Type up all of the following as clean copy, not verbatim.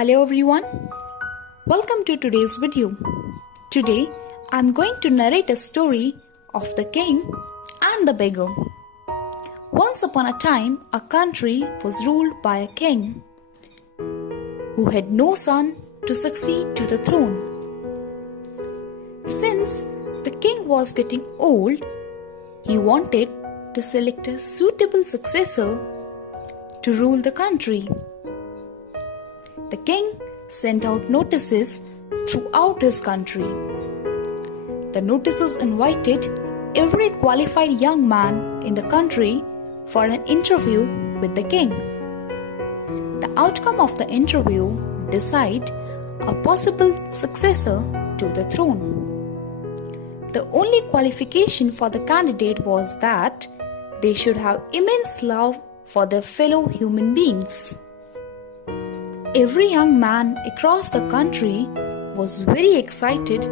Hello everyone, welcome to today's video. Today I'm going to narrate a story of the king and the beggar. Once upon a time, a country was ruled by a king who had no son to succeed to the throne. Since the king was getting old, he wanted to select a suitable successor to rule the country. The king sent out notices throughout his country. The notices invited every qualified young man in the country for an interview with the king. The outcome of the interview decide a possible successor to the throne. The only qualification for the candidate was that they should have immense love for their fellow human beings. Every young man across the country was very excited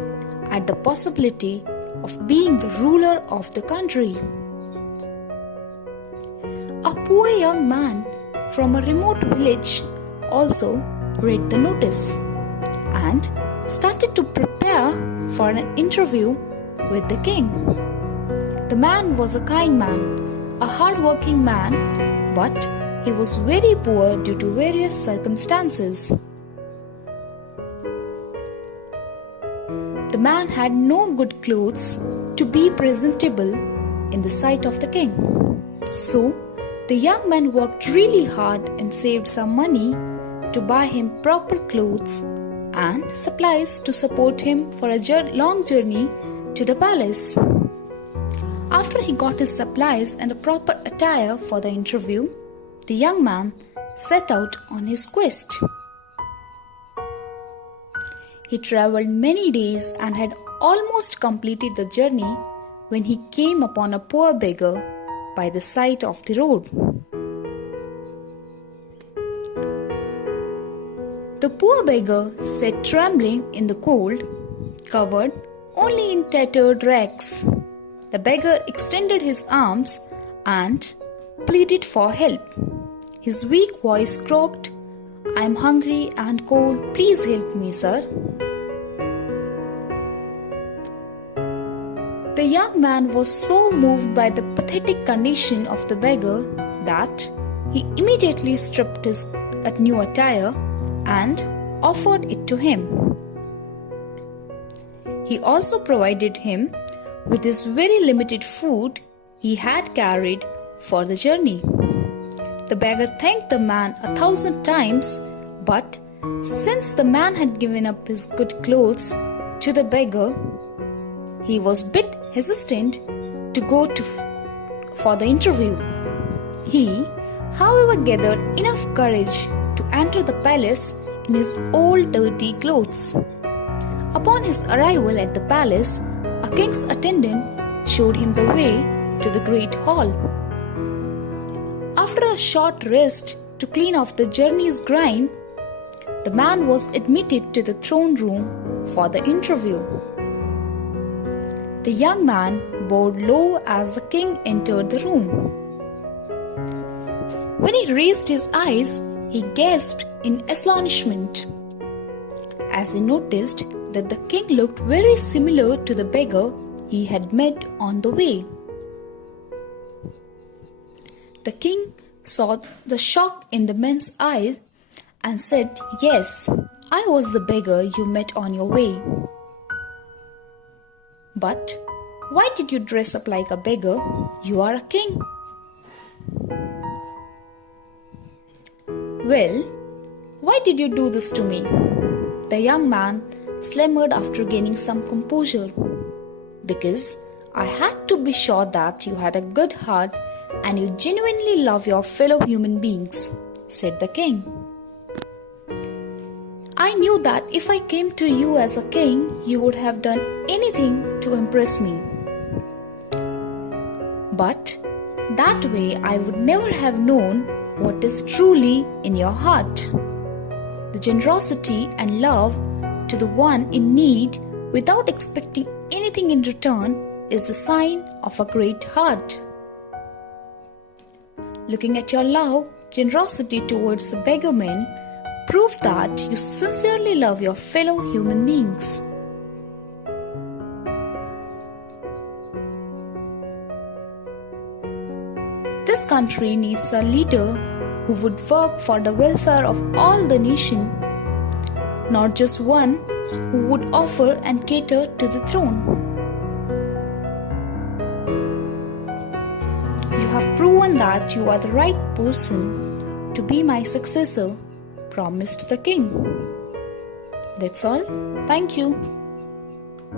at the possibility of being the ruler of the country. A poor young man from a remote village also read the notice and started to prepare for an interview with the king. The man was a kind man, a hard-working man, but he was very poor due to various circumstances. The man had no good clothes to be presentable in the sight of the king. So, the young man worked really hard and saved some money to buy him proper clothes and supplies to support him for a long journey to the palace. After he got his supplies and a proper attire for the interview, the young man set out on his quest. He travelled many days and had almost completed the journey when he came upon a poor beggar by the side of the road. The poor beggar sat trembling in the cold, covered only in tattered rags. The beggar extended his arms and pleaded for help. His weak voice croaked, "I am hungry and cold, please help me, sir." The young man was so moved by the pathetic condition of the beggar that he immediately stripped his new attire and offered it to him. He also provided him with his very limited food he had carried for the journey. The beggar thanked the man 1,000 times, but since the man had given up his good clothes to the beggar, he was a bit hesitant to go for the interview. He, however, gathered enough courage to enter the palace in his old dirty clothes. Upon his arrival at the palace, a king's attendant showed him the way to the great hall. After a short rest to clean off the journey's grime, the man was admitted to the throne room for the interview. The young man bowed low as the king entered the room. When he raised his eyes, he gasped in astonishment as he noticed that the king looked very similar to the beggar he had met on the way. The king saw the shock in the man's eyes and said, "Yes, I was the beggar you met on your way. But why did you dress up like a beggar? You are a king." "Well, why did you do this to me?" the young man stammered after gaining some composure. "Because I had to be sure that you had a good heart and you genuinely love your fellow human beings," said the king. "I knew that if I came to you as a king, you would have done anything to impress me. But that way I would never have known what is truly in your heart. The generosity and love to the one in need without expecting anything in return is the sign of a great heart. Looking at your love, generosity towards the beggar man, prove that you sincerely love your fellow human beings. This country needs a leader who would work for the welfare of all the nation, not just one who would offer and cater to the throne. You have proven that you are the right person to be my successor, promised the king. That's all. Thank you.